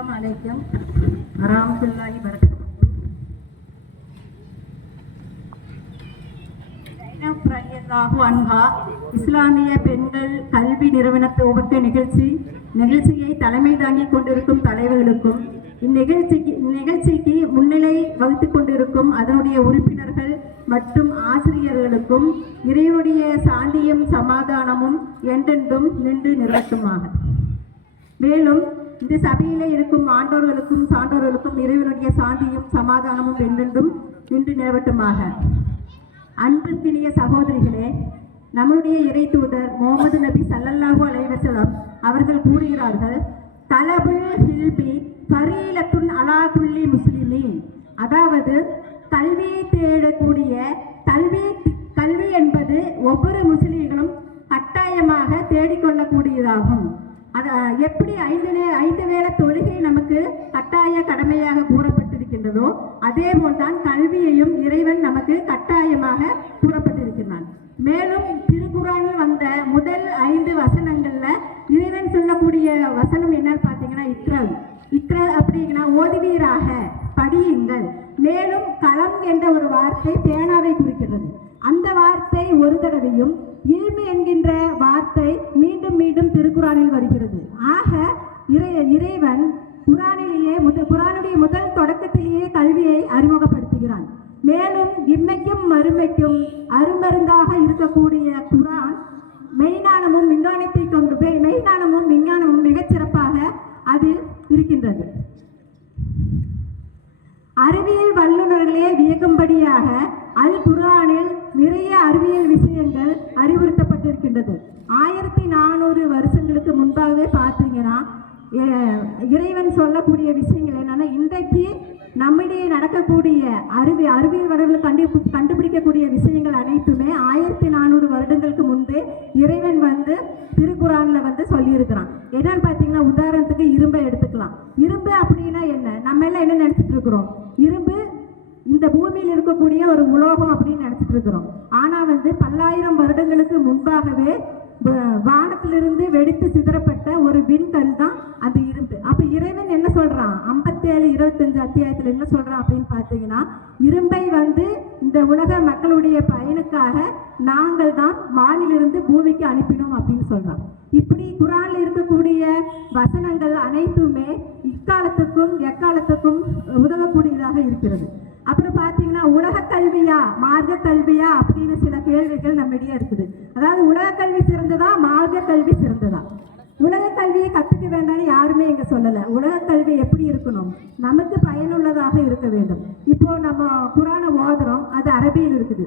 அஸ்ஸலாமு அலைக்கும் வரஹ்மத்துல்லாஹி வபரகாத்துஹு. ஜைனப் ரலியல்லாஹு அன்ஹா இஸ்லாமிய பெண்கள் கல்வி நிறுவன துவக்க நிகழ்ச்சியை தலைமை தாங்கிக் கொண்டிருக்கும் தலைவர்களுக்கும் இந்நிகழ்ச்சிக்கு முன்னிலை வகித்துக் கொண்டிருக்கும் அதனுடைய உறுப்பினர்கள் மற்றும் ஆசிரியர்களுக்கும் இறைவனுடைய சாந்தியும் சமாதானமும் என்றென்றும் நின்று நிறுவட்டுமாக. மேலும் இந்த சபையிலே இருக்கும் ஆண்டோர்களுக்கும் சான்றோர்களுக்கும் இறைவனுடைய சாந்தியும் சமாதானமும் என்றென்றும் நின்று நிலவட்டுமாக. அன்பிற்கினிய சகோதரிகளே, நம்முடைய இறை தூதர் முகமது நபி ஸல்லல்லாஹு அலைஹி வஸல்லம் அவர்கள் கூறுகிறார்கள், தலபுல் ஹில்பி ஃபரீலத்துன் அலா குல்லி முஸ்லிமீன். அதாவது கல்வியை தேடக்கூடிய கல்வி என்பது ஒவ்வொரு முஸ்லிம்களும் கட்டாயமாக தேடிக்கொள்ளக்கூடியதாகும். எப்படி ஐந்து வேளை தொழுகை நமக்கு கட்டாய கடமையாக கூறப்பட்டிருக்கின்றதோ அதே போல்தான் கல்வியையும் இறைவன் நமக்கு கட்டாயமாக கூறப்பட்டிருக்கிறான். மேலும் திருக்குர்ஆனில் வந்த முதல் 5 வசனங்கள்ல இறைவன் சொல்லக்கூடிய வசனம் என்னன்னு பார்த்தீங்கன்னா இக்ரா அப்படின்னா ஓதுவீராக, படியுங்கள். மேலும் களம் என்ற ஒரு வார்த்தை பேனாவை குறிக்கிறது. அந்த வார்த்தை ஒரு தடவையும் இல்மு என்கின்ற வார்த்தை மீண்டும் மீண்டும் திருக்குர்ஆனில் வருகிறது. ஆக இறைவன் குர்ஆனுடைய முதல் தொடக்கத்திலேயே கல்வியை அறிமுகப்படுத்துகிறான். மேலும் இம்மைக்கும் மறுமைக்கும் அருமருந்தாக இருக்கக்கூடிய குர்ஆன் மெய்ஞானமும் விஞ்ஞானமும் மிகச்சிறப்பாக அதில் இருக்கின்றது. அறிவியல் வல்லுநர்களே வியக்கும்படியாக அல் குர்ஆனில் நிறைய அறிவியல் விஷயங்கள் அறிவுறுத்தப்பட்டிருக்கின்றது. 1400 வருஷங்களுக்கு முன்பாகவே பார்த்தீங்கன்னா இறைவன் சொல்லக்கூடிய விஷயங்கள் என்னன்னா, இன்றைக்கு நம்மிடையே நடக்கக்கூடிய அறிவியல் வல்லுநர்கள் கண்டுபிடிக்கக்கூடிய விஷயங்கள் அனைத்துமே 1400 வருடங்களுக்கு முன்பே இறைவன் திருக்குர்ஆன்ல சொல்லியிருக்கிறான். என்னன்னு பார்த்தீங்கன்னா, உதாரணத்துக்கு இரும்பை எடுத்துக்கலாம். இரும்பு அப்படின்னா என்ன? நம்ம எல்லாம் என்ன நினைச்சிட்டு இருக்கிறோம்? இரும்பு இந்த பூமியில் இருக்கக்கூடிய ஒரு உலோகம் அப்படின்னு நினைச்சிட்டு இருக்கிறோம். ஆனா பல்லாயிரம் வருடங்களுக்கு முன்பாகவே வானத்திலிருந்து வெடித்து சிதறப்பட்ட ஒரு விண்கல் தான் அந்த இரும்பு. அப்ப இறைவன் என்ன சொல்றான்? 57:25 அத்தியாயத்தில் என்ன சொல்றான் அப்படின்னு பார்த்தீங்கன்னா, இரும்பை இந்த உலக மக்களுடைய பயனுக்காக நாங்கள் தான் வானிலிருந்து பூமிக்கு அனுப்பினோம் அப்படின்னு சொல்றான். இப்படி குர்ஆன்ல இருக்கக்கூடிய வசனங்கள் அனைத்துமே இக்காலத்துக்கும் எக்காலத்துக்கும் உதவக்கூடியதாக இருக்கிறது. அப்புறம் பார்த்தீங்கன்னா, உலக கல்வியா மார்க்க கல்வியா அப்படின்னு சில கேள்விகள் நம்மிடையே இருக்குது. அதாவது உலக கல்வி சிறந்ததா, மார்க்க கல்வி சிறந்ததா? உலக கல்வியை கற்றுக்க வேண்டாம்னு யாருமே இங்கே சொல்லலை. உலக கல்வி எப்படி இருக்கணும்? நமக்கு பயனுள்ளதாக இருக்க வேண்டும். இப்போ நம்ம குர்ஆனை ஓதுறோம், அது அரபியில் இருக்குது.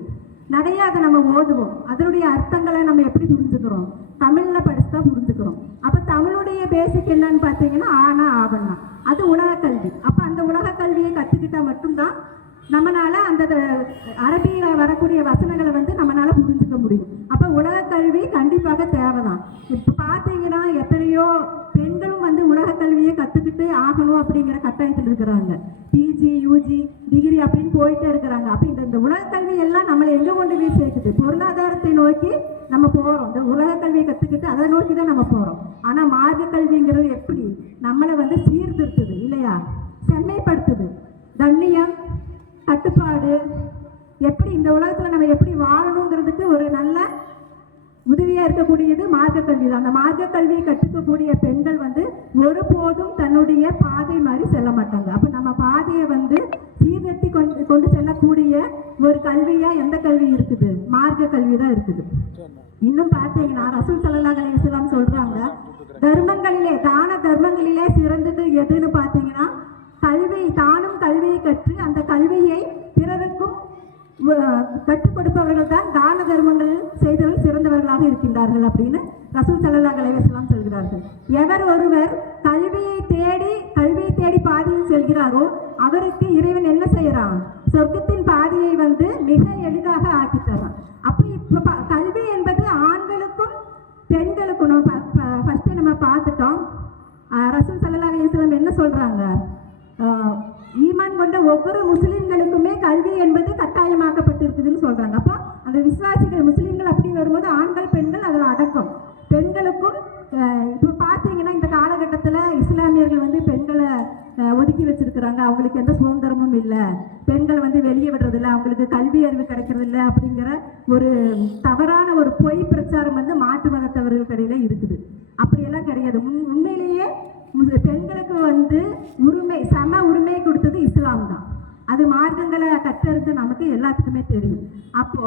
நிறைய அதை நம்ம ஓதுவோம். அதனுடைய அர்த்தங்களை நம்ம எப்படி புரிஞ்சுக்கிறோம்? தமிழில் படிச்சு தான் புரிஞ்சுக்கிறோம். அப்போ தமிழுடைய பேசிக் என்னன்னு பார்த்தீங்கன்னா ஆனா ஆவண்ணா, அது உலக கல்வி. அப்போ அந்த உலக கல்வியை கற்றுக்கிட்டா மட்டும்தான் நம்மளால அந்த அரபியில் வரக்கூடிய வசனங்களை நம்மளால புரிஞ்சுக்க முடியும். அப்போ உலக கல்வி கண்டிப்பாக தேவைதான். இப்போ பார்த்தீங்கன்னா எத்தனையோ பெண்களும் உலக கல்வியை கற்றுக்கிட்டு ஆகணும் அப்படிங்கிற கட்டாயத்தில் இருக்கிறாங்க. பிஜி, யூஜி, டிகிரி அப்படின்னு போயிட்டே இருக்கிறாங்க. அப்போ இந்த உலக கல்வி எல்லாம் நம்மளை எங்கே கொண்டு போய் சேர்க்குது? பொருளாதாரத்தை நோக்கி நம்ம போகிறோம். இந்த உலக கல்வியை கற்றுக்கிட்டு அதை நோக்கி தான் நம்ம போகிறோம். ஆனால் மார்க்க கல்விங்கிறது எப்படி நம்மளை சீர்திருத்துது இல்லையா? செம்மைப்படுத்துது. கண்ணியம், கட்டுப்பாடு, எப்படி இந்த உலகத்தில் நம்ம எப்படி வாழணுங்கிறதுக்கு ஒரு நல்ல உதவியாக இருக்கக்கூடியது மார்க்க கல்வி தான். அந்த மார்க்க கல்வியை கற்றுக்கக்கூடிய பெண்கள் ஒருபோதும் தன்னுடைய பாதை மாதிரி செல்ல மாட்டாங்க. அப்போ நம்ம பாதையை சீர்திருத்தி கொண்டு செல்லக்கூடிய ஒரு கல்வியாக எந்த கல்வி இருக்குது? மார்க்க கல்வி தான் இருக்குது. இன்னும் பார்த்தீங்கன்னா ரசூல் ஸல்லல்லாஹு அலைஹி வஸல்லம் சொல்றாங்க, தான தர்மங்களிலே சிறந்தது எதுன்னு பார்த்தீங்கன்னா தானும் கல்வியை கற்று அந்த கல்வியை பிறருக்கும் கற்றுக் கொடுப்பவர்கள் தான் தான தர்மங்கள் செய்தவர்கள் சிறந்தவர்களாக இருக்கின்றார்கள் அப்படின்னு ரசூல் ஸல்லல்லாஹு அலைஹி வஸல்லம் சொல்கிறார்கள். எவர் ஒருவர் கல்வியை தேடி பாதையில் செல்கிறாரோ அவருக்கு இறைவன் என்ன செய்யறான்? சொர்க்கத்தின் பாதையை மிக எளிதாக ஆக்கி தர்றான். அப்போ இப்போ கல்வி என்பது ஆண்களுக்கும் பெண்களுக்கும் ஃபர்ஸ்ட் நம்ம பார்த்துட்டோம். ரசூல் ஸல்லல்லாஹு அலைஹி வஸல்லம் என்ன சொல்றாங்க? ஈமான் கொண்ட ஒவ்வொரு முஸ்லிம்களுக்குமே கல்வி என்பது கட்டாயமாக்கப்பட்டிருக்குதுன்னு சொல்றாங்க. அப்போ அந்த விசுவாசிகள் முஸ்லிம்கள் அப்படி வரும்போது ஆண்கள் பெண்கள் அதில் அடக்கம். பெண்களுக்கும் இப்போ பார்த்தீங்கன்னா இந்த காலகட்டத்தில் இஸ்லாமியர்கள் பெண்களை ஒதுக்கி வச்சிருக்கிறாங்க, அவங்களுக்கு எந்த சுதந்திரமும் இல்லை, பெண்களை வந்து வெளியே விடுறதில்லை, அவங்களுக்கு கல்வி அறிவு கிடைக்கிறதில்ல அப்படிங்கிற ஒரு தவறான ஒரு பொய் பிரச்சாரம் வந்து மாற்று மதத்தவர்களுக்கு இடையில இருக்குது. அப்படியெல்லாம் கிடையாது. உண்மையிலேயே பெண்களுக்கு வந்து சம உரிமை கொடுத்தது இஸ்லாம் தான். அது மார்க்கங்களை கற்றறிஞ்ச நமக்கு எல்லாத்துக்குமே தெரியும். அப்போ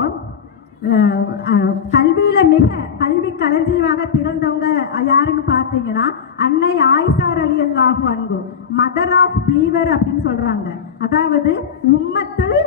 கல்வியில மிக கல்வி களஞ்சியமாக திறந்தவங்க யாருன்னு பார்த்தீங்கன்னா அன்னை ஆயிஷா ரலியல்லாஹு அன்ஹு, மதர் ஆஃப் பிலீவர் அப்படின்னு சொல்றாங்க. அதாவது உம்மத்துல்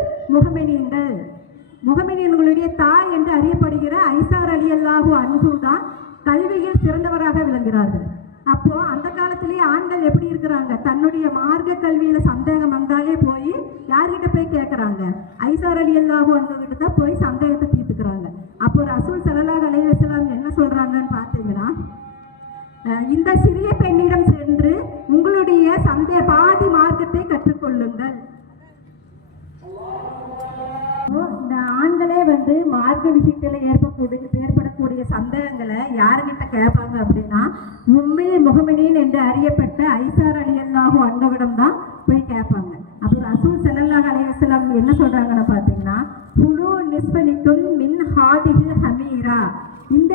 முஹமினீன்களுடைய தாய் என்று அறியப்படுகிற ஆயிஷா ரலியல்லாஹு அன்ஹு தான் கல்வியில் சிறந்தவராக விளங்குகிறார்கள். அப்போ அந்த காலத்திலேயே ஆண்கள் எப்படி இருக்கிறாங்க, தன்னுடைய மார்க்க கல்வியில சந்தேகம் வந்தாலே போய் யார்கிட்ட போய் கேட்கறாங்க, ஆயிஷா ரலியல்லாஹு அன்ஹா கிட்ட தான் போய் சந்தேகத்தை தீர்த்துக்கிறாங்க. அப்போ ரசூல் ஸல்லல்லாஹு அலைஹி வஸல்லம் என்ன சொல்றாங்கன்னு பார்த்தீங்கன்னா, இந்த சிறிய பெண்ணிடம் சென்று உங்களுடைய பாதி மார்க்கத்தை கற்றுக்கொள்ளுங்கள். இந்த ஆண்களே வந்து மார்க்க விஷயத்துல ஏற்படக்கூடிய சந்தேகங்களை யாருகிட்ட கேட்பாங்க அப்படின்னா உம்முல் முஹமினீன் என்று அறியப்பட்ட ஆயிஷா ரலியல்லாஹு அன்ஹாவிடம் தான் போய் கேட்பாங்க. அப்போ ரசூல் ஸல்லல்லாஹு அலைஹி வஸல்லம் என்ன சொல்றாங்கன்னு பார்த்தீங்கன்னா, ஹுலு நிஸ்பனிக்கும் மின் ஹாதிஹில் ஹமீரா, இந்த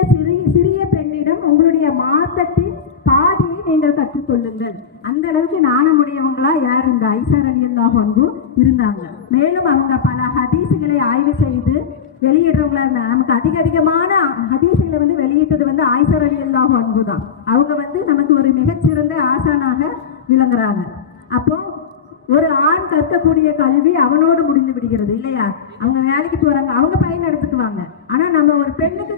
சிறிய பெண்ணிடம் உங்களுடைய மார்க்கத்தின் பாதியை நீங்கள் கற்றுக்கொள்ளுங்கள். அந்த அளவுக்கு நாணமுடையவங்களா யார் இந்த ஆயிஷா ரலியல்லாஹு அன்ஹா இருந்தாங்க. மேலும் அவங்க பல ஹதீஸுகளை ஆய்வு செய்து வெளியிடுறவங்களா இருந்தாங்க. நமக்கு அதிகமான ஹதீஸுகளை வந்து வெளியிட்டது வந்து ஆயிஷா ரலியல்லாஹு அன்ஹா தான். அவங்க வந்து நமக்கு ஒரு மிகச்சிறந்த ஆசானாக விளங்குறாங்க. அப்போ ஒரு ஆண் கற்கக்கூடிய கல்வி அவனோடு முடிந்து விடுகிறது இல்லையா? அவங்க வேலைக்கு போறாங்க, அவங்க பயன் எடுத்துக்குவாங்க. ஆனா நம்ம ஒரு பெண்ணுக்கு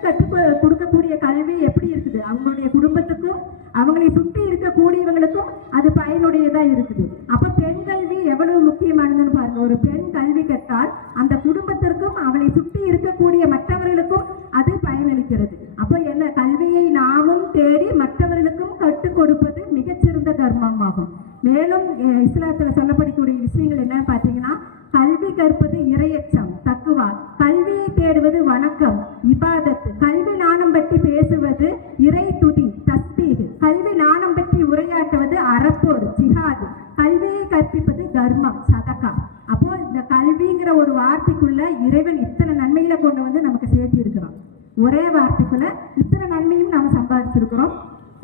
கொடுக்கக்கூடிய கல்வி எப்படி இருக்குது, அவங்களுடைய குடும்பத்துக்கும் அவங்களை சுற்றி இருக்கக்கூடியவங்களுக்கும் அது பயனுடையதா இருக்குது. அப்ப பெண் கல்வி எவ்வளவு முக்கியமானதுன்னு பாருங்க. ஒரு பெண் கல்வி கற்றால் அந்த குடும்பத்திற்கும் அவளை சுற்றி இருக்கக்கூடிய மற்றவர்களுக்கும் அது பயனளிக்கிறது. அப்போ என்ன, கல்வியை நாமும் தேடி மற்றவர்களுக்கும் கற்றுக் கொடுப்பது மிகச்சிறந்த தர்மமாகும். மேலும் இஸ்லாத்துல சொல்லப்படக்கூடிய விஷயங்கள் என்னன்னு பார்த்தீங்கன்னா, கல்வி கற்பது இறையச்சம் தக்குவா, கல்வியை தேடுவது வணக்கம் இபாதத், கல்வி நாணம் பற்றி பேசுவது இறை துதி தஸ்பீஹ், கல்வி நாணம் பற்றி உரையாற்றுவது அறப்போர் ஜிஹாது, கல்வியை கற்பிப்பது தர்மம் சதகா. அப்போ இந்த கல்விங்கிற ஒரு வார்த்தைக்குள்ள இறைவன் இத்தனை நன்மைகளை கொண்டு வந்து நமக்கு சேர்த்து இருக்கிறோம். ஒரே வார்த்தைக்குள்ள இத்தனை நன்மையும் நம்ம சம்பாதிச்சிருக்கிறோம்.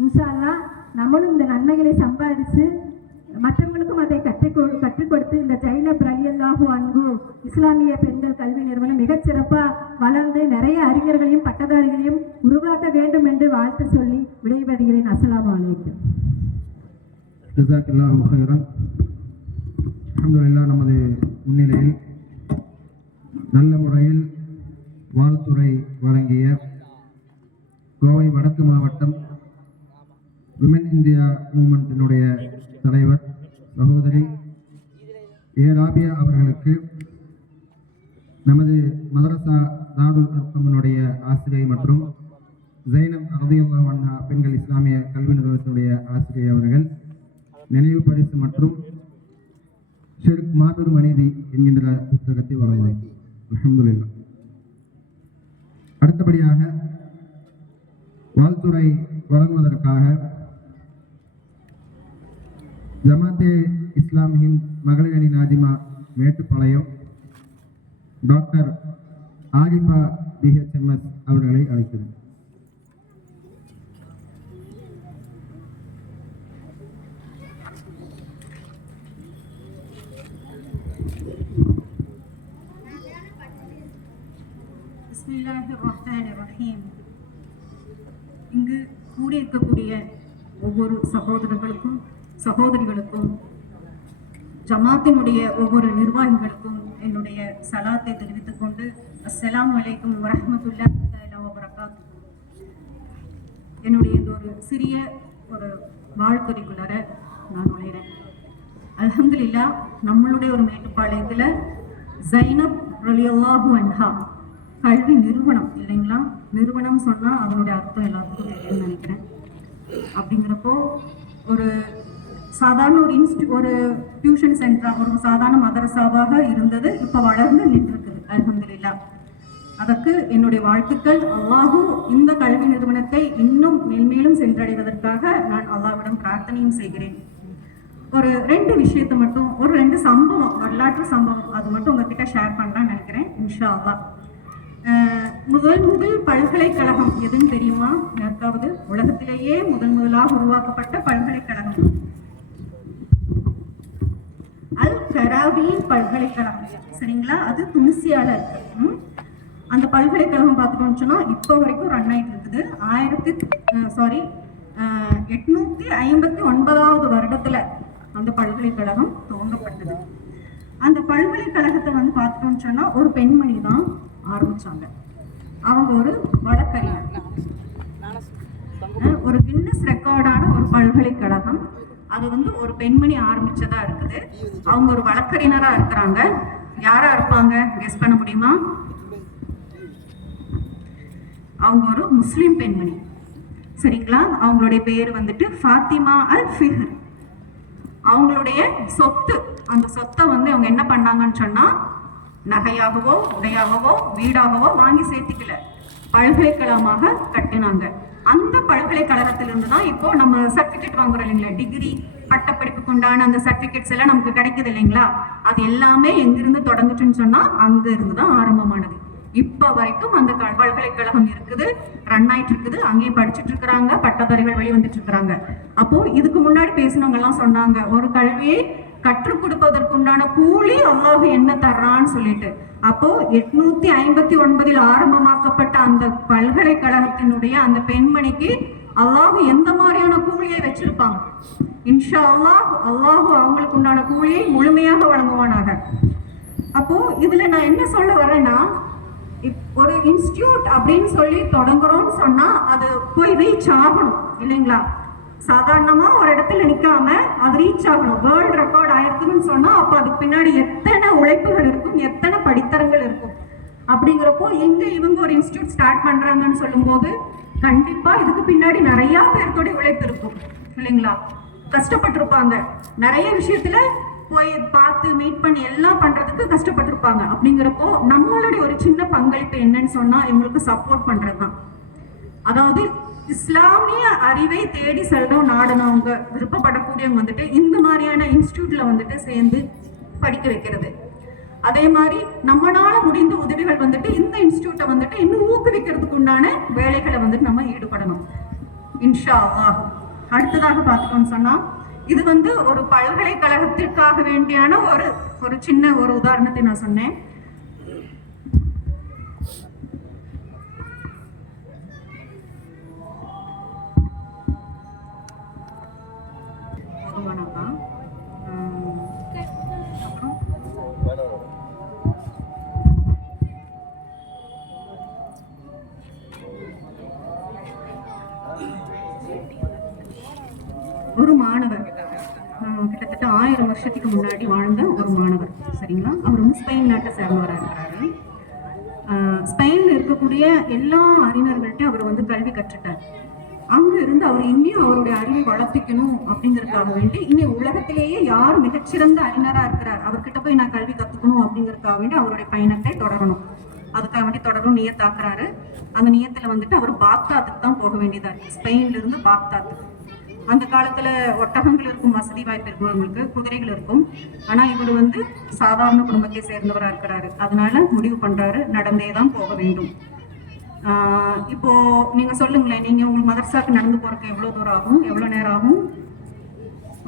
இன்ஷா அல்லாஹ் நம்மளும் இந்த நன்மைகளை சம்பாதிச்சு மற்றவங்களுக்கும் அதை கற்றுக் கொடுத்து இந்த ஜைனப் ரலியல்லாஹு அன்ஹு இஸ்லாமிய பெண்கள் கல்வி நிறுவனம் மிகச்சிறப்பாக வளர்ந்து நிறைய அறிஞர்களையும் பட்டதாரிகளையும் உருவாக்க வேண்டும் என்று வாழ்த்து சொல்லி விடைபெறுகிறேன். அஸ்ஸலாமு அலைக்கும். ஜஸாக்கல்லாஹு கைரன். அல்ஹம்துலில்லாஹ், நமது முன்னிலையில் நல்ல முறையில் வாழ்த்துறை வழங்கிய கோவை வடக்கு மாவட்டம் விமன் இந்தியா மூமெண்ட்டினுடைய தலைவர் சகோதரி ஏ ராபியா அவர்களுக்கு நமது மதரசா தாருல் அர்கமினுடைய ஆசிரியை மற்றும் ஜைனப் ரலியல்லாஹு அன்ஹா பெண்கள் இஸ்லாமிய கல்வி நிறுவனத்தினுடைய ஆசிரியை அவர்கள் நினைவு பரிசு மற்றும் ஷிர்க் மாபெரும் அநீதி என்கின்ற புத்தகத்தை வழங்குவார். அல்ஹம்துலில்லாஹ். அடுத்தபடியாக வாழ்த்துறை வழங்குவதற்காக ஜமாத்தே இஸ்லாம் ஹிந்த் மகளிர் அணி நாஜிமா மேட்டுப்பாளையம் டாக்டர் ஆரிஃபா BHMS அவர்களை அழைக்கிறேன். பிஸ்மில்லாஹிர்ரஹ்மானிர்ரஹீம். இங்கு கூடியிருக்கக்கூடிய ஒவ்வொரு சகோதரர்களுக்கும் சகோதரிகளுக்கும் ஜமாத்தினுடைய ஒவ்வொரு நிர்வாகிகளுக்கும் என்னுடைய சலாத்தை தெரிவித்துக் கொண்டு அஸ்ஸலாமு அலைக்கும் வரஹ்மத்துல்லாஹி தஆலா வ பரகாத்துஹு. என்னுடைய இந்த ஒரு சிறிய ஒரு வாழ்த்துறைக்குள்ளார நான் நுழைகிறேன். அல்ஹம்துலில்லாஹ், நம்மளுடைய ஒரு மேட்டுப்பாளையத்தில் ஜைனப் ரலியல்லாஹு அன்ஹா கல்வி நிறுவனம் இல்லைங்களா? நிறுவனம் சொன்னால் அதனுடைய அர்த்தம் எல்லாத்துக்கும் தெரியும்னு நினைக்கிறேன். அப்படிங்கிறப்போ ஒரு சாதாரண ஒரு டியூஷன் சென்டராக ஒரு சாதாரண மதரசாவாக இருந்தது, இப்போ வளர்ந்து நின்றுருக்குது. அல்ஹம்துலில்லாஹ், அதற்கு என்னுடைய வாழ்த்துக்கள். அல்லாஹு இந்த கல்வி நிறுவனத்தை இன்னும் மேல்மேலும் சென்றடைவதற்காக நான் அல்லாஹ்விடம் பிரார்த்தனையும் செய்கிறேன். ஒரு 2 விஷயத்தை மட்டும், ஒரு 2 சம்பவம், வரலாற்று சம்பவம், அது மட்டும் உங்ககிட்ட ஷேர் பண்ணலாம்னு நினைக்கிறேன் இன்ஷா அல்லாஹ். முதல் பல்கலைக்கழகம் எதுன்னு தெரியுமா யாருக்காவது? உலகத்திலேயே முதலாக உருவாக்கப்பட்ட பல்கலைக்கழகம் அல் கராவீன் பல்கலைக்கழகம். சரிங்களா? அது துனிசியால இருக்கு. அந்த பல்கலைக்கழகம் பார்த்துட்டோம்னு சொன்னா இப்போ வரைக்கும் ரன் ஆயிட்டு இருக்குது. 859வது வருடத்துல அந்த பல்கலைக்கழகம் துவங்கப்பட்டது. அந்த பல்கலைக்கழகத்தை வந்து பார்த்துட்டோம்னு சொன்னா ஒரு பெண்மணி தான் ஆரம்பிச்சாங்க. அவங்க ஒரு வழக்கறிஞர். ஒரு கின்னஸ் ரெக்கார்டான ஒரு பல்கலைக்கழகம். அது வந்து ஒரு பெண்மணி ஆரம்பிச்சதா இருக்குது. அவங்க ஒரு வழக்கறிஞரா இருக்கிறாங்க. யாரா இருப்பாங்க? கெஸ் பண்ண முடியுமா? அவங்க ஒரு முஸ்லிம் பெண்மணி. சரிங்களா? அவங்களுடைய பேர் வந்துட்டு ஃபாத்திமா அல் ஃபிஹர். அவங்களுடைய சொத்து, அந்த சொத்தை வந்து அவங்க என்ன பண்ணாங்கன்னு சொன்னா, நகையாகவோ உடையாகவோ வீடாகவோ வாங்கி சேர்த்துக்கல, பல்கலைக்கழகமாக கட்டினாங்க. அந்த பல்கலைக்கழகத்திலிருந்து தான் இப்போ நம்ம சர்டிபிகேட் வாங்குறோம் இல்லைங்களா, டிகிரி பட்டப்படிப்புக்கு உண்டான அந்த சர்டிபிகேட்ஸ் எல்லாம் நமக்கு கிடைக்குது இல்லைங்களா, அது எல்லாமே எங்கிருந்து தொடங்குச்சுன்னு சொன்னா அங்க இருந்து தான் ஆரம்பமானது. இப்ப வரைக்கும் அந்த பல்கலைக்கழகம் இருக்குது, ரன் ஆயிட்டு இருக்குது, அங்கேயும் படிச்சுட்டு இருக்கிறாங்க, பட்டதாரிகள் வெளிவந்துட்டு இருக்கிறாங்க. அப்போ இதுக்கு முன்னாடி பேசினவங்க எல்லாம் சொன்னாங்க, ஒரு கல்வியை கற்றுக் கொடுப்பதற்குண்டான கூலி அல்லாஹ் என்ன தர்றான்னு சொல்லிட்டு. அப்போ 859 ஆரம்பமாக்கப்பட்ட அந்த பல்கலைக்கழகத்தினுடைய அந்த பெண்மணிக்கு அல்லாஹ் எந்த மாதிரியான கூலியை வச்சிருப்பாங்க? இன்ஷா அல்லாஹ் அவங்களுக்கு உண்டான கூலியை முழுமையாக வழங்குவானாக. அப்போ இதுல நான் என்ன சொல்ல வரேன்னா, ஒரு இன்ஸ்டிடியூட் அப்படின்னு சொல்லி தொடங்குறோம்னு சொன்னா அது போய் ரீச் ஆகணும் இல்லைங்களா? சாதாரணமா ஒரு இடத்துல நிக்காம அது ரீச் ஆகணும். வேர்ல்டு ரெக்கார்ட் ஆயிருக்குன்னு சொன்னா அப்ப அதுக்கு பின்னாடி எத்தனை உழைப்புகள் இருக்கும், எத்தனை படித்தரங்கள் இருக்கும். அப்படிங்கிறப்போ எங்க இவங்க ஒரு இன்ஸ்டிடியூட் ஸ்டார்ட் பண்றாங்கன்னு சொல்லும் போது கண்டிப்பா இதுக்கு பின்னாடி நிறைய பேர்த்தோட உழைப்பு இருக்கும் இல்லைங்களா? கஷ்டப்பட்டிருப்பாங்க, நிறைய விஷயத்துல போய் பார்த்து மீட் பண்ணி எல்லாம் பண்றதுக்கு கஷ்டப்பட்டிருப்பாங்க. அப்படிங்கிறப்போ நம்மளுடைய ஒரு சின்ன பங்களிப்பு என்னன்னு சொன்னா இவங்களுக்கு சப்போர்ட் பண்றதுதான். அதாவது இஸ்லாமிய அறிவை தேடி செல்றோம் நாடுனவங்க, விருப்பப்படக்கூடியவங்க வந்துட்டு இந்த மாதிரியான இன்ஸ்டிடியூட்ல வந்துட்டு சேர்ந்து படிக்க வைக்கிறது. அதே மாதிரி நம்மளால முடிந்த உதவிகள் வந்துட்டு இந்த இன்ஸ்டிடியூட்டை வந்துட்டு இன்னும் ஊக்குவிக்கிறதுக்கு உண்டான வேலைகளை வந்துட்டு நம்ம ஈடுபடணும் இன்ஷா அல்லாஹ். அடுத்ததாக பார்த்துட்டோம்னு சொன்னா, இது வந்து ஒரு பல்கலைக்கழகத்திற்காக வேண்டியான ஒரு சின்ன ஒரு உதாரணத்தை நான் சொன்னேன். ஒரு மாணவர், கிட்டத்தட்ட 1000 வருஷத்துக்கு முன்னாடி வாழ்ந்த ஒரு மாணவர். சரிங்களா? அவர் வந்து ஸ்பெயின் நாட்டை சேர்ந்தவராக இருக்கிறாரு. ஸ்பெயின்ல இருக்கக்கூடிய எல்லா அறிஞர்கள்ட்டையும் அவர் வந்து கல்வி கற்றுட்டார். அங்க இருந்து அவர் இன்னும் அவருடைய அறிவை வளர்த்திக்கணும் அப்படிங்கிறதுக்காக வேண்டி இன்னும் உலகத்திலேயே யார் மிகச்சிறந்த அறிஞரா இருக்கிறார், அவர்கிட்ட போய் நான் கல்வி கத்துக்கணும் அப்படிங்கிறதுக்காக வேண்டி அவருடைய பயணத்தை தொடரணும். அதுக்காக வேண்டி தொடரும் நியத்தாக்குறாரு. அந்த நியத்துல வந்துட்டு அவர் பாக்தாத்துக்கு தான் போக வேண்டியதா இருக்கு. ஸ்பெயின்ல இருந்து பாக்தாத்துக்கு. அந்த காலத்துல ஒட்டகங்கள் இருக்கும், வசதி வாய்ப்பு இருக்கும், அவங்களுக்கு குதிரைகள் இருக்கும். ஆனா இவர் வந்து சாதாரண குடும்பத்தை சேர்ந்தவரா இருக்கிறாரு. அதனால முடிவு பண்றாரு, நடந்தே தான் போக வேண்டும். இப்போ நீங்க சொல்லுங்களேன், நீங்க உங்க மதரசாக்கு நடந்து போறதுக்கு எவ்வளவு தூரம் ஆகும், எவ்வளவு நேரம் ஆகும்?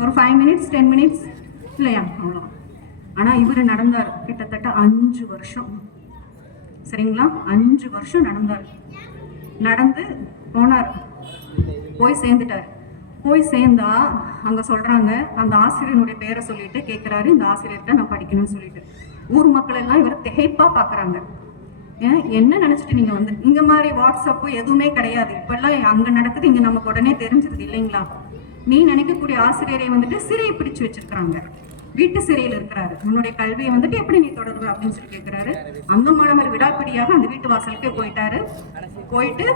ஒரு 5 மினிட்ஸ் 10 மினிட்ஸ் இல்லையா? அவ்வளவுதான். ஆனா இவர் நடந்தார் கிட்டத்தட்ட 5 வருஷம். சரிங்களா? 5 வருஷம் நடந்தார். நடந்து போனார், போய் சேர்ந்துட்டார். போய் சேர்ந்தா அங்க சொல்றாங்க, அந்த ஆசிரியனுடைய பேரை சொல்லிட்டு கேட்கிறாரு, இந்த ஆசிரியர்கிட்ட நான் படிக்கணும்னு சொல்லிட்டு. ஊர் மக்கள் எல்லாம் இவர் திகைப்பா பாக்குறாங்க. என்ன நினைச்சிட்டு நீங்க வந்து, இங்க மாதிரி வாட்ஸ்அப் எதுவுமே கிடையாது, இப்ப எல்லாம் அங்க நடக்குது, இங்க நமக்கு உடனே தெரிஞ்சிருது இல்லைங்களா? நீ நினைக்கக்கூடிய ஆசிரியரை வந்துட்டு சிறையை பிடிச்சு வச்சிருக்கிறாங்க, வீட்டு சிறையில் இருக்கிறாரு. உன்னுடைய கல்வியை வந்துட்டு எப்படி நீ தொடருவ அப்படின்னு சொல்லி கேட்கிறாரு. அந்த மாணவர் விடாப்பிடியாக அந்த வீட்டு வாசலுக்கே போயிட்டாரு. போயிட்டு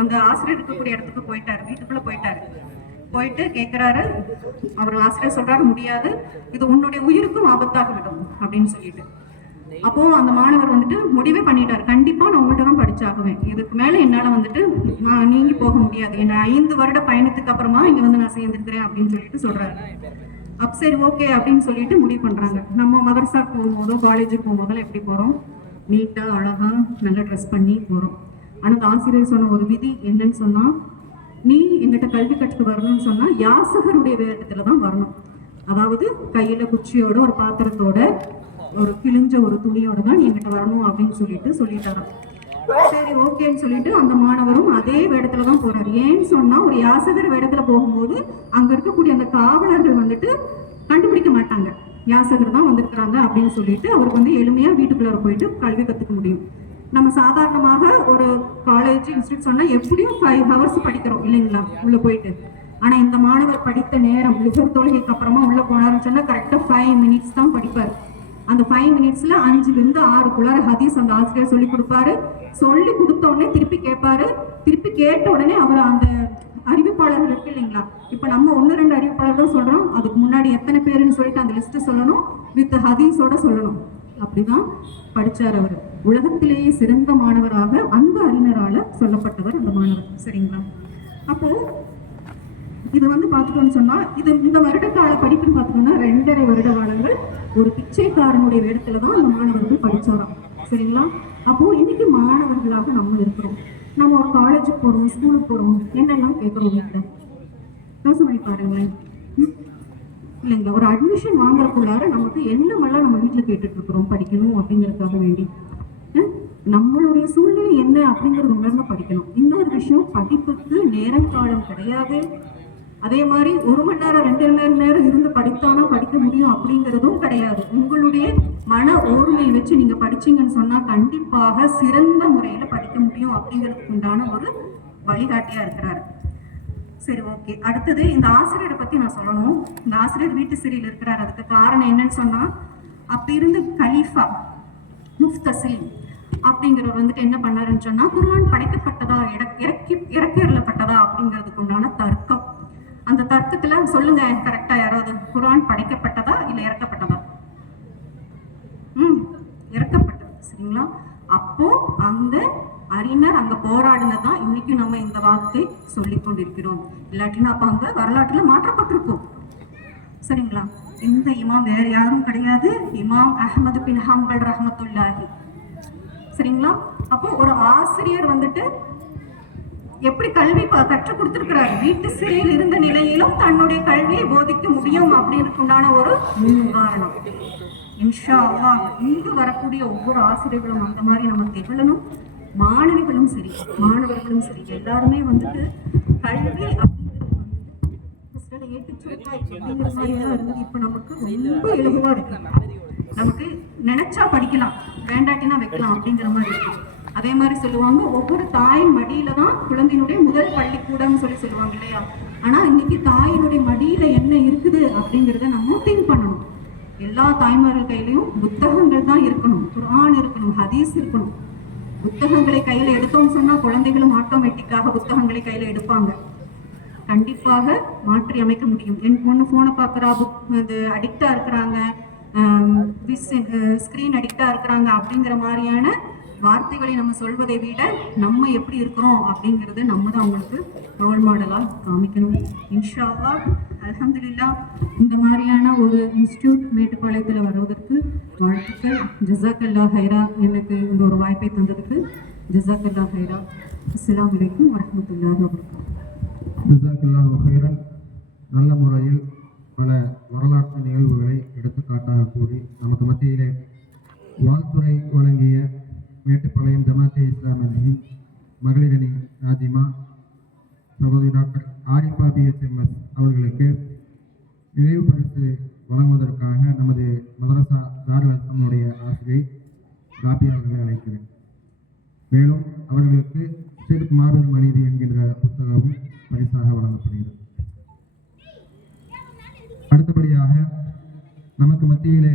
அந்த ஆசிரியர் இருக்கக்கூடிய இடத்துக்கு போயிட்டாரு, வீட்டுக்குள்ள போயிட்டாரு. போயிட்டு கேட்கிறாரு, அவர் ஆசிரியர் சொல்றாரு, முடியாது, இது உன்னுடைய உயிருக்கும் ஆபத்தாக விடும் அப்படின்னு சொல்லிட்டு. அப்போ அந்த மாணவர் வந்துட்டு முடிவே பண்ணிட்டாரு, கண்டிப்பா நான் உங்கள்கிட்ட தான் படிச்சாகுவேன், இதுக்கு மேல என்னால வந்துட்டு நீங்கி போக முடியாது, என்ன 5 வருட பயணத்துக்கு அப்புறமா இங்க வந்து நான் சேர்ந்துருக்கிறேன் அப்படின்னு சொல்லிட்டு சொல்றாரு. சரி ஓகே அப்படின்னு சொல்லிட்டு முடிவு பண்றாங்க. நம்ம மதரசாக்கு போகும்போதோ காலேஜுக்கு போகும்போதெல்லாம் எப்படி போறோம், நீட்டா அழகா நல்லா ட்ரெஸ் பண்ணி போறோம். ஆனா அந்த ஆசிரியர் சொன்ன ஒரு விதி என்னன்னு சொன்னா, நீ எங்கிட்ட கல்வி கற்றுக்க வரணும்னு சொன்னா யாசகருடைய வேடத்துல தான் வரணும். அதாவது கையில குச்சியோட ஒரு பாத்திரத்தோட ஒரு கிழிஞ்ச ஒரு துணியோட தான் நீ எங்கிட்ட வரணும் அப்படின்னு சொல்லிட்டாராம். சரி ஓகேன்னு சொல்லிட்டு அந்த மாணவரும் அதே வேடத்துல தான் போறாரு. ஏன்னு சொன்னா ஒரு யாசகர் வேடத்துல போகும்போது அங்க இருக்கக்கூடிய அந்த காவலர்கள் வந்துட்டு கண்டுபிடிக்க மாட்டாங்க, யாசகர் தான் வந்திருக்கிறாங்க அப்படின்னு சொல்லிட்டு அவருக்கு வந்து எளிமையா வீட்டுக்குள்ளார போயிட்டு கல்வி கத்துக்க முடியும். நம்ம சாதாரணமாக ஒரு காலேஜ் இன்ஸ்டியூட் சொன்னா எப்படியும் 5 hours படிக்கிறோம் இல்லைங்களா உள்ள போயிட்டு. ஆனா இந்த மாணவர் படித்த நேரம் லுஹர் தொழுகைக்கு அப்புறமா உள்ள போனாருன்னு சொன்னா கரெக்டா 5 minutes தான் படிப்பார். அந்த 5 minutesல 5லிருந்து 6 ஹதீஸ் அந்த ஆசிரியர் சொல்லி கொடுப்பாரு. சொல்லி கொடுத்த உடனே திருப்பி கேட்பாரு. திருப்பி கேட்ட உடனே அவர் அந்த அறிவிப்பாளர்கள் இருக்கு இல்லைங்களா, இப்ப நம்ம 1-2 அறிவிப்பாளர்கள் சொல்றோம், அதுக்கு முன்னாடி எத்தனை பேருன்னு சொல்லிட்டு அந்த லிஸ்ட் சொல்லணும், வித் ஹதீஸோட சொல்லணும். அப்படிதான் படிச்சார் அவர். உலகத்திலேயே சிறந்த மாணவராக அந்த அறிஞரால சொல்லப்பட்டவர் அந்த மாணவர். சரிங்களா? அப்போ இது வந்து பார்த்துட்டோம்னு சொன்னா இது இந்த வருட கால படிப்புன்னு பார்த்துட்டோம்னா 2.5 வருட காலங்கள் ஒரு பிச்சைக்காரனுடைய வேடத்துல தான் அந்த மாணவர்கள் படிச்சாராம். சரிங்களா? அப்போ இன்னைக்கு மாணவர்களாக நம்ம இருக்கிறோம். நம்ம ஒரு காலேஜுக்கு போறோம், ஸ்கூலுக்கு போறோம், என்னெல்லாம் கேட்கிறோம் வீட்டுல யோசனை பண்ணி பாருங்களேன். இல்லைங்களா? ஒரு அட்மிஷன் வாங்குறதுக்குள்ளார நமக்கு என்னமெல்லாம் நம்ம வீட்டுல கேட்டுட்டு இருக்கிறோம் படிக்கணும் அப்படிங்கறதுக்காக வேண்டி. நம்மளுடைய சூழ்நிலை என்ன அப்படிங்கறது உணர்ந்து படிக்கணும். இன்னொரு விஷயம், படிப்புக்கு நேரம் காலம் கிடையாது. அதே மாதிரி 1 மணி நேரம் 2 மணி நேரம் இருந்து படித்தானா படிக்க முடியும் அப்படிங்கிறதும் கிடையாது. உங்களுடைய மன ஓர்மையை வச்சு நீங்க படிச்சீங்கன்னு சொன்னா கண்டிப்பாக சிறந்த முறையில படிக்க முடியும் அப்படிங்கிறதுக்கு உண்டான ஒரு வழிகாட்டியா இருக்கிறாரு. சரி ஓகே, அடுத்தது இந்த ஆசிரியரை பத்தி நான் சொல்லணும். இந்த ஆசிரியர் வீட்டு சிறையில் இருக்கிறார். அதுக்கு காரணம் என்னன்னு சொன்னா, அப்ப இருந்து கலீஃபா முஃப்தசில் அப்படிங்கிறவர் வந்துட்டு என்ன பண்ணாருன்னு சொன்னா, குர்ஆன் படைக்கப்பட்டதா இறக்கியறப்பட்டதா அப்படிங்கிறதுக்கு உண்டான தர்க்கம். அந்த தர்க்கத்துல சொல்லுங்க கரெக்டா யாராவது, குர்ஆன் படைக்கப்பட்டதா இல்ல இறக்கப்பட்டதா? இறக்கப்பட்டது. சரிங்களா? அப்போ அந்த அறிஞர் அங்க போராடினதான் இன்னைக்கு நம்ம இந்த வார்த்தை சொல்லிக் கொண்டிருக்கிறோம். இல்லாட்டினா அப்ப அங்க வரலாற்றுல மாற்றப்பட்டிருக்கும். சரிங்களா? இந்த இமாம் வேற யாரும் கிடையாது, இமாம் அஹ்மது பின் ஹம்பல் ரஹ்மத்துல்லாஹி. சரிங்களா? அப்போ ஒரு ஆசிரியர் வந்துட்டு எப்படி கல்வி கற்றுக் கொடுத்திருக்கிறார், வீட்டு சிறையில் இருந்த நிலையிலும் தன்னுடைய கல்வியை போதிக்க முடியும் அப்படின்னு உண்டான ஒரு உதாரணம். இன்ஷா அல்லாஹ் இங்கு வரக்கூடிய ஒவ்வொரு ஆசிரியர்களும் அந்த மாதிரி நம்ம திகழணும். மாணவிகளும் சரி மாணவர்களும் சரி எல்லாருமே வந்துட்டு கல்வி அப்படிங்கிற மாதிரிலாம் இருந்தது. இப்ப நமக்கு ரொம்ப இலகுவா இருக்கு. நமக்கு நினைச்சா படிக்கலாம், வேண்டாட்டினா வைக்கலாம் அப்படிங்கிற மாதிரி இருக்கு. அதே மாதிரி சொல்லுவாங்க, ஒவ்வொரு தாயின் மடியில தான் குழந்தையினுடைய முதல் பள்ளிக்கூடம்னு சொல்லுவாங்க இல்லையா? ஆனா இன்னைக்கு தாயினுடைய மடியில என்ன இருக்குது அப்படிங்கிறத நம்ம திங்க் பண்ணணும். எல்லா தாய்மார்கள் கையிலையும் புத்தகங்கள் தான் இருக்கணும், குர்ஆன் இருக்கணும், ஹதீஸ் இருக்கணும். புத்தகங்களை கையில எடுத்தோம்னு சொன்னா குழந்தைகளும் ஆட்டோமேட்டிக்காக புத்தகங்களை கையில எடுப்பாங்க. கண்டிப்பாக மாற்றி அமைக்க முடியும். என் பொண்ணு போனை பார்க்குறா, இது அடிக்டா இருக்கிறாங்க, ஸ்கிரீன் அடிக்டா இருக்கிறாங்க அப்படிங்கிற மாதிரியான வார்த்தைகளை நம்ம சொல்வதை விட நம்ம எப்படி இருக்கிறோம் அப்படிங்கிறது நம்ம தான் அவங்களுக்கு ரோல் மாடலாக காமிக்கணும். இன்ஷா அல்லாஹ் அல்ஹம்துலில்லாஹ் இந்த மாதிரியான ஒரு இன்ஸ்டியூட் மேட்டுப்பாளையத்தில் வருவதற்கு வாழ்த்துக்கள். ஜஸாக்கல்லா ஹைரா, எனக்கு இந்த ஒரு வாய்ப்பை தந்ததுக்கு ஜஸாக்கல்லா ஹைரா. அஸ்ஸலாமு அலைக்கும் வரஹ்மத்துல்லாஹி வபரகாத்துஹு. ஜஸாக்கல்லாஹு ஹைரன். நல்ல முறையில் பல வரலாற்று நிகழ்வுகளை எடுத்துக்காட்டாக கூறி நமக்கு மத்தியிலே வாழ்த்துறை வழங்கிய மேட்டுப்பாளையம் ஜமாத்தே இஸ்லாமியின் மகளிரணி நாஜிமா சகோதரி டாக்டர் ஆரிஃபா பிஹெச்எம்எஸ் அவர்களுக்கு நினைவு பரிசு வழங்குவதற்காக நமது மதரசா தாருல் அஸ்ஸாமுடைய ஆசிரியை ராபியா அவர்களை அழைக்கிறேன். மேலும் அவர்களுக்கு ஷேக் மாபெரும் அநீதி என்கின்ற புத்தகமும் பரிசாக வழங்கப்படுகிறது. அடுத்தபடியாக நமக்கு மத்தியிலே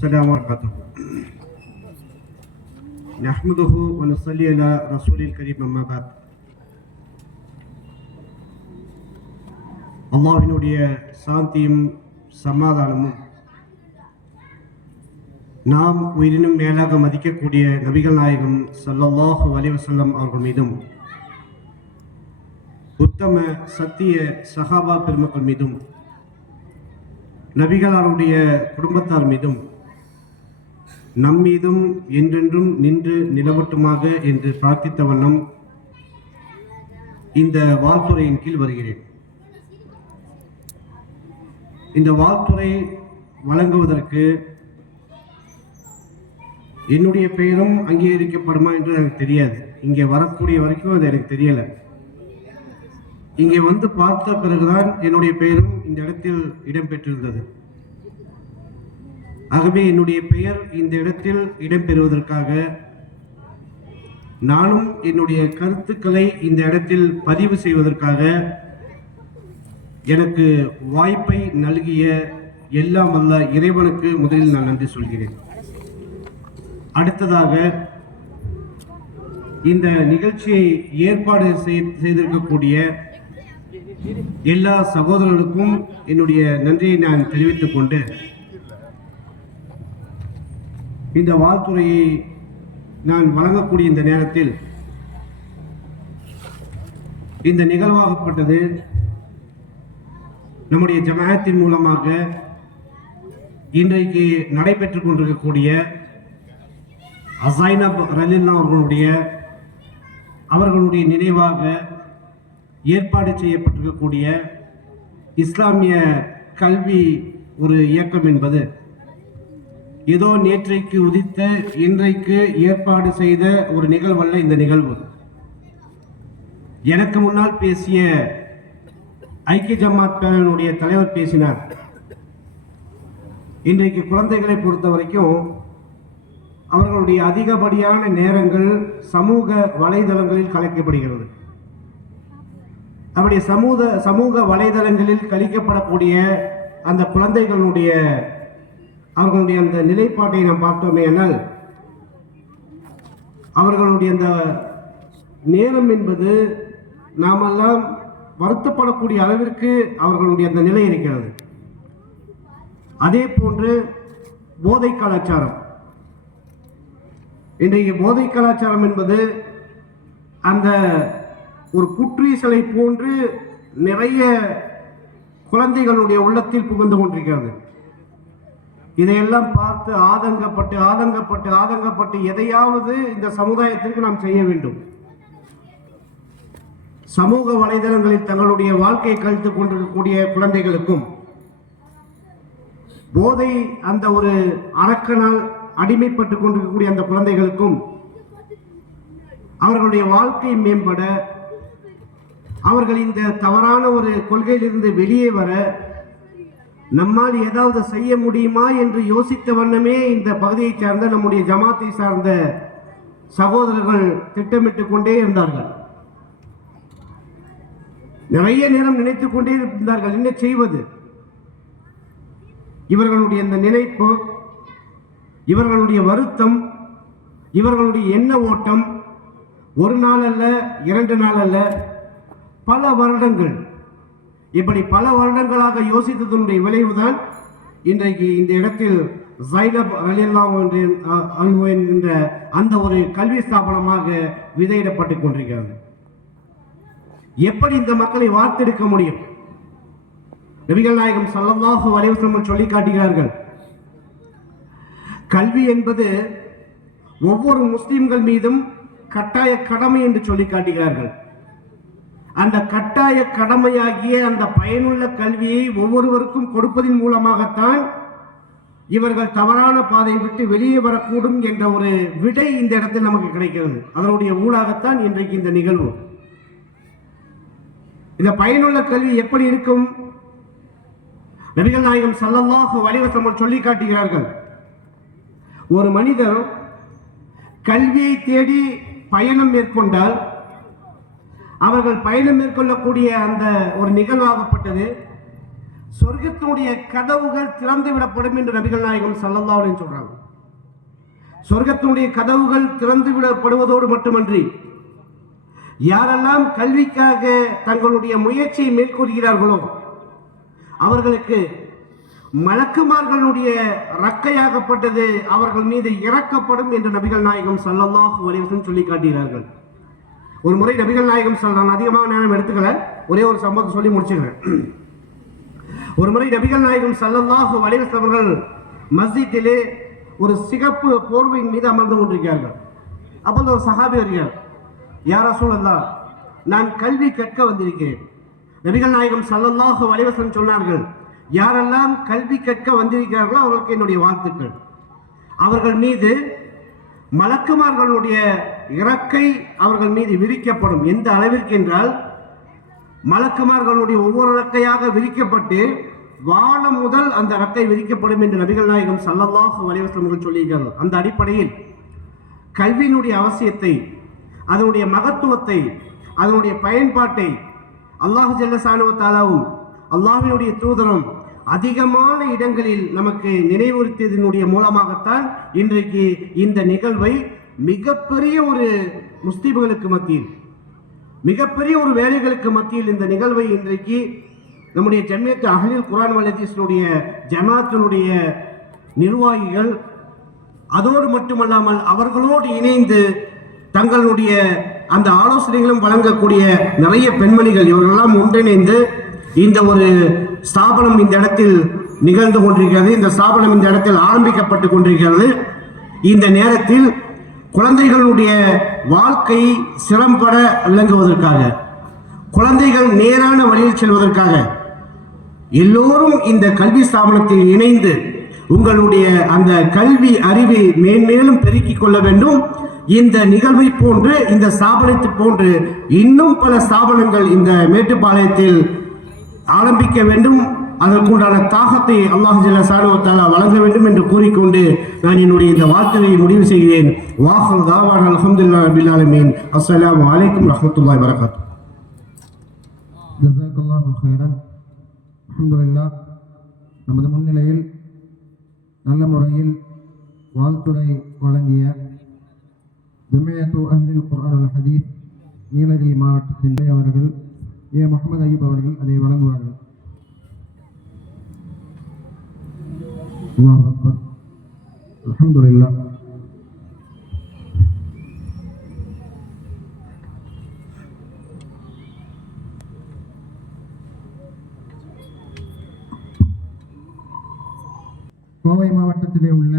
நஹ்மதுஹு வ நுஸல்லி அலா ரசூலில் கரீம் அம்மா பாத். அல்லாஹ்வினுடைய சாந்தியும் சமாதானமும் நாம் உயிரினும் மேலாக மதிக்கக்கூடிய நபிகள் நாயகம் ஸல்லல்லாஹு அலைஹி வஸல்லம் அவர்கள் மீதும் உத்தம சத்திய சஹாபா பெருமக்கள் மீதும் நபிகளாருடைய குடும்பத்தார் மீதும் நம் மீதும் என்றென்றும் நின்று நிலவட்டுமாக என்று பிரார்த்தித்த வண்ணம் இந்த வாழ்த்துறையின் கீழ் வருகிறேன். இந்த வாழ்த்துறை வழங்குவதற்கு என்னுடைய பெயரும் அங்கீகரிக்கப்படுமா என்று எனக்கு தெரியாது. இங்கே வரக்கூடிய வரைக்கும் அது எனக்கு தெரியலை. இங்கே வந்து பார்த்த பிறகுதான் என்னுடைய பெயரும் இந்த இடத்தில் இடம்பெற்றிருந்தது. ஆகவே என்னுடைய பெயர் இந்த இடத்தில் இடம்பெறுவதற்காக நானும் என்னுடைய கருத்துக்களை இந்த இடத்தில் பதிவு செய்வதற்காக எனக்கு வாய்ப்பை நல்கிய எல்லாம் வல்ல இறைவனுக்கு முதலில் நான் நன்றி சொல்கிறேன். அடுத்ததாக இந்த நிகழ்ச்சியை ஏற்பாடு செய்திருக்கக்கூடிய எல்லா சகோதரர்களுக்கும் என்னுடைய நன்றியை நான் தெரிவித்துக் கொண்டு இந்த வாழ்த்துறையை நான் வழங்கக்கூடிய இந்த நேரத்தில் இந்த நிகழ்வாகப்பட்டது நம்முடைய ஜமாஅத்தின் மூலமாக இன்றைக்கு நடைபெற்றுக் கொண்டிருக்கக்கூடிய ஜைனப் ரலியல்லாஹு அவர்களுடைய நினைவாக ஏற்பாடு செய்யப்பட்டிருக்கக்கூடிய இஸ்லாமிய கல்வி ஒரு இயக்கம் என்பது ஏதோ நேற்றைக்கு உதித்த இன்றைக்கு ஏற்பாடு செய்த ஒரு நிகழ்வல்ல. இந்த நிகழ்வு எனக்கு முன்னால் பேசிய ஐக்கிய ஜமாத் பேரனுடைய தலைவர் பேசினார். இன்றைக்கு குழந்தைகளை பொறுத்த வரைக்கும் அவர்களுடைய அதிகப்படியான நேரங்கள் சமூக வலைதளங்களில் கலைக்கப்படுகிறது. அப்படி சமூக வலைதளங்களில் கழிக்கப்படக்கூடிய அந்த குழந்தைகளுடைய அவர்களுடைய அந்த நிலைப்பாட்டை நாம் பார்த்தோமே ஆனால் அவர்களுடைய அந்த நேரம் என்பது நாமெல்லாம் வருத்தப்படக்கூடிய அளவிற்கு அவர்களுடைய அந்த நிலை இருக்கிறது. அதே போன்று போதை கலாச்சாரம், இன்றைக்கு போதை கலாச்சாரம் என்பது அந்த ஒரு புற்றீசலை போன்று நிறைய குழந்தைகளுடைய உள்ளத்தில் புகுந்து கொண்டிருக்கிறது. இதையெல்லாம் பார்த்து ஆதங்கப்பட்டு எதையாவது இந்த சமுதாயத்திற்கு நாம் செய்ய வேண்டும். சமூக வலைதளங்களில் தங்களுடைய வாழ்க்கையை கழித்துக் கொண்டிருக்கக்கூடிய குழந்தைகளுக்கும் போதை அந்த ஒரு அரக்கனால் அடிமைப்பட்டுக் கொண்டிருக்கக்கூடிய அந்த குழந்தைகளுக்கும் அவர்களுடைய வாழ்க்கை மேம்பட, அவர்கள் இந்த தவறான ஒரு கொள்கையிலிருந்து வெளியே வர நம்மால் ஏதாவது செய்ய முடியுமா என்று யோசித்த வண்ணமே இந்த பகுதியை சார்ந்த நம்முடைய ஜமாத்தை சார்ந்த சகோதரர்கள் திட்டமிட்டுக் கொண்டே இருந்தார்கள். நிறைய நேரம் நினைத்துக் கொண்டே இருந்தார்கள் என்ன செய்வது. இவர்களுடைய இந்த நினைப்பு, இவர்களுடைய வருத்தம், இவர்களுடைய எண்ண ஓட்டம் ஒரு நாள் அல்ல, 2 நாள் அல்ல, பல வருடங்கள், இப்படி பல வருடங்களாக யோசித்ததனுடைய விளைவுதான் இன்றைக்கு இந்த இடத்தில் ஜைனப் ரலியல்லாஹு அன்ஹு என்கின்ற அந்த ஒரு கல்வி ஸ்தாபனமாக விதையிடப்பட்டுக் கொண்டிருக்கிறது. எப்படி இந்த மக்களை வார்த்தெடுக்க முடியும்? நபிகள் நாயகம் ஸல்லல்லாஹு அலைஹி வஸல்லம் சொல்லி காட்டுகிறார்கள், கல்வி என்பது ஒவ்வொரு முஸ்லிம்கள் மீதும் கட்டாய கடமை என்று சொல்லி காட்டுகிறார்கள். அந்த கட்டாய கடமையாகிய அந்த பயனுள்ள கல்வியை ஒவ்வொருவருக்கும் கொடுப்பதன் மூலமாகத்தான் இவர்கள் தவறான பாதையை விட்டு வெளியே வரக்கூடும் என்ற ஒரு விடை இந்த இடத்தில் நமக்கு கிடைக்கிறது. அதனுடைய ஊடாகத்தான் இன்றைக்கு இந்த நிகழ்வு. இந்த பயனுள்ள கல்வி எப்படி இருக்கும்? நபிகள் நாயகம் ஸல்லல்லாஹு அலைஹி வஸல்லம் சொல்லி காட்டுகிறார்கள், ஒரு மனிதர் கல்வியை தேடி பயணம் மேற்கொண்டால் அவர்கள் பயணம் மேற்கொள்ளக்கூடிய அந்த ஒரு நிகழ்வாகப்பட்டது சொர்க்கத்தினுடைய கதவுகள் திறந்து விடப்படும் என்று நபிகள் நாயகம் ஸல்லல்லாஹு அலைஹி வஸல்லம் சொல்றாங்க. சொர்க்கத்தினுடைய கதவுகள் திறந்து விடப்படுவதோடு மட்டுமன்றி யாரெல்லாம் கல்விக்காக தங்களுடைய முயற்சியை மேற்கொள்கிறார்களோ அவர்களுக்கு மலக்குமார்களுடைய ரக்கையாகப்பட்டது அவர்கள் மீது இறக்கப்படும் என்று நபிகள் நாயகம் ஸல்லல்லாஹு அலைஹி வஸல்லம் சொல்லி காட்டுகிறார்கள். ஒரு முறை நபிகள் நாயகம் சொல்றாங்க, அதிகமாக நேரம் எடுத்துக்கல, ஒரே ஒரு சம்பவத்தை சொல்லி முடிச்சுக்கிறேன். ஒரு முறை நபிகள் நாயகம் ஸல்லல்லாஹு அலைஹி வஸல்லம் அவர்கள் மஸ்ஜிதிலே ஒரு சிகப்பு போர்வையின் மீது அமர்ந்து கொண்டிருக்கிறார்கள். அப்போது ஒரு சஹாபி வருகிறார். யா ரசூலல்லாஹ், நான் கல்வி கற்க வந்திருக்கிறேன். நபிகள் நாயகம் ஸல்லல்லாஹு அலைஹி வஸல்லம் சொன்னார்கள், யாரெல்லாம் கல்வி கற்க வந்திருக்கிறார்களோ அவர்களுக்கு என்னுடைய வாழ்த்துக்கள். அவர்கள் மீது மலக்குமார்களுடைய இறக்கை அவர்கள் மீது விரிக்கப்படும். எந்த அளவிற்கு என்றால், மலக்குமார்களுடைய ஒவ்வொரு இறக்கையாக விரிக்கப்பட்டு வானம் முதல் அந்த இறக்கை விரிக்கப்படும் என்று நபிகள் நாயகம் ஸல்லல்லாஹு அலைஹி வஸல்லம் அவர்கள் சொல்லியிருக்கிறார்கள். அந்த அடிப்படையில் கல்வியினுடைய அவசியத்தை, அதனுடைய மகத்துவத்தை, அதனுடைய பயன்பாட்டை அல்லாஹ் ஜல்ல ஷானஹு வ தஆலாவும் அல்லாஹ்வினுடைய தூதரும் அதிகமான இடங்களில் நமக்கு நினைவுறுத்தியதனுடைய மூலமாகத்தான் இன்றைக்கு இந்த நிகழ்வை மிகப்பெரிய ஒரு முஸ்லிம்களுக்கு மத்தியில், மிகப்பெரிய ஒரு வேலைகளுக்கு மத்தியில் இந்த நிகழ்வை இன்றைக்கு நம்முடைய ஜம்மியத் அஹ்லுல் குர்ஆன் வல் ஹதீஸினுடைய ஜமாத்தினுடைய நிர்வாகிகள், அதோடு மட்டுமல்லாமல் அவர்களோடு இணைந்து தங்களுடைய அந்த ஆலோசனைகளும் வழங்கக்கூடிய நிறைய பெண்மணிகள், இவர்களெல்லாம் ஒன்றிணைந்து இந்த ஒரு ஸ்தாபனம் இந்த இடத்தில் நிகழ்ந்து கொண்டிருக்கிறது. இந்த ஸ்தாபனம் இந்த இடத்தில் ஆரம்பிக்கப்பட்டு கொண்டிருக்கிறது. இந்த நேரத்தில் குழந்தைகளுடைய வாழ்க்கை சிறம்பட விளங்குவதற்காக, குழந்தைகள் நேரான வழியில் செல்வதற்காக எல்லோரும் இந்த கல்வி ஸ்தாபனத்தில் இணைந்து உங்களுடைய அந்த கல்வி அறிவை மேன்மேலும் பெருக்கிக் கொள்ள வேண்டும். இந்த நிகழ்வை போன்று, இந்த ஸ்தாபனத்தை போன்று இன்னும் பல ஸ்தாபனங்கள் இந்த மேட்டுப்பாளையத்தில் ஆரம்பிக்க வேண்டும். அதற்குண்டான தாகத்தை அல்லாஹ் ஜல்ல ஷானஹு வ தஆலா வழங்க வேண்டும் என்று கூறிக்கொண்டு நான் என்னுடைய இந்த வார்த்தையை முடிவு செய்கிறேன். வாஹிரு தாவானா அல்ஹம்துலில்லாஹி ரப்பில் ஆலமீன். அஸ்ஸலாமு அலைக்கும் வரஹ்மத்துல்லாஹி வ பரகாத்துஹு. ஜஸாக்கல்லாஹு கைரன். அல்ஹம்துலில்லாஹ், நமது முன்னிலையில் நல்ல முறையில் வாழ்த்துரை வழங்கிய ஜம்மியத்து அஹ்லுல் குர்ஆன் வல் ஹதீஸ் நீலகிரி மாவட்டத்தின் அவர்கள் முகமது அய்யூப் அவர்கள் அதை வழங்குவார்கள். அல்லாஹ் அக்பர். அல்ஹம்துலில்லாஹ். கோவை மாவட்டத்திலே உள்ள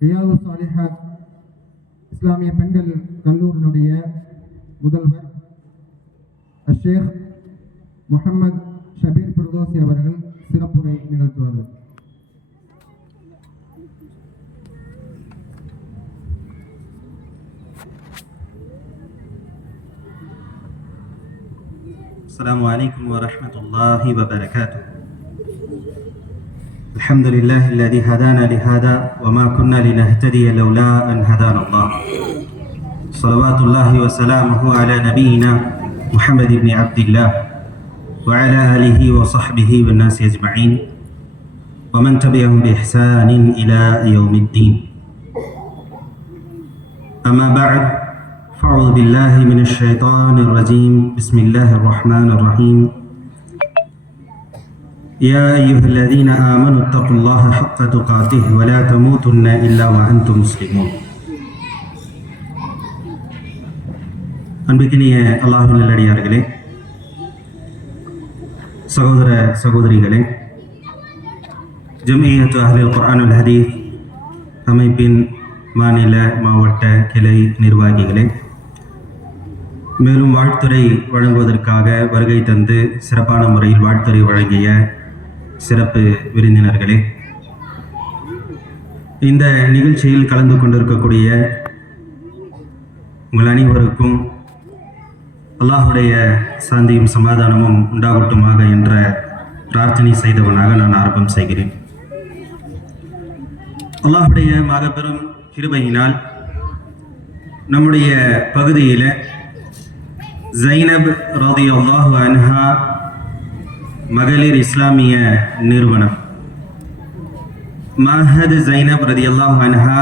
ரியாது சாலிஹாத் இஸ்லாமிய பெண்கள் கல்லூரியினுடைய முதல்வர் ஷேக் முஹம்மது ஷபீர் ஃபிர்தௌசி அவர்கள் சிறப்புரை நிகழ்த்துவார்கள். السلام عليكم ورحمة الله وبركاته. الحمد لله الذي هدانا لهذا وما كنا لنهتدي لولا أن هدانا الله. صلوات الله وسلامه على نبينا محمد بن عبد الله وعلى آله وصحبه والناس أجمعين ومن تبعهم بإحسان إلى يوم الدين. أما بعد، فأعوذ بالله من الشيطان الرجيم. بسم الله الرحمن الرحيم. يا أيها الذين آمنوا اتقوا الله حق تقاته ولا تموتن إلا وأنتم مسلمون. அன்பிற்கினிய அல்லாஹ்வின் நல்லடியார்களே, சகோதர சகோதரிகளே, ஜம்மியத்து அஹ்லுல் குர்ஆன் வல் ஹதீஸ் அமைப்பின் மாநில மாவட்ட கிளை நிர்வாகிகளே, மேலும் வாழ்த்துரை வழங்குவதற்காக வருகை தந்து சிறப்பான முறையில் வாழ்த்துரை வழங்கிய சிறப்பு விருந்தினர்களே, இந்த நிகழ்ச்சியில் கலந்து கொண்டிருக்கக்கூடிய உங்கள் அனைவருக்கும் அல்லாஹுடைய சாந்தியும் சமாதானமும் உண்டாகட்டுமாக என்ற பிரார்த்தனை செய்தவனாக நான் ஆரம்பம் செய்கிறேன். அல்லாஹுடைய மாபெரும் கிருபையினால் நம்முடைய பகுதியில் ஜைனப் ரலியல்லாஹு அன்ஹா மகளிர் இஸ்லாமிய நிறுவனம், மஹத் ஜைனப் ரலியல்லாஹு அன்ஹா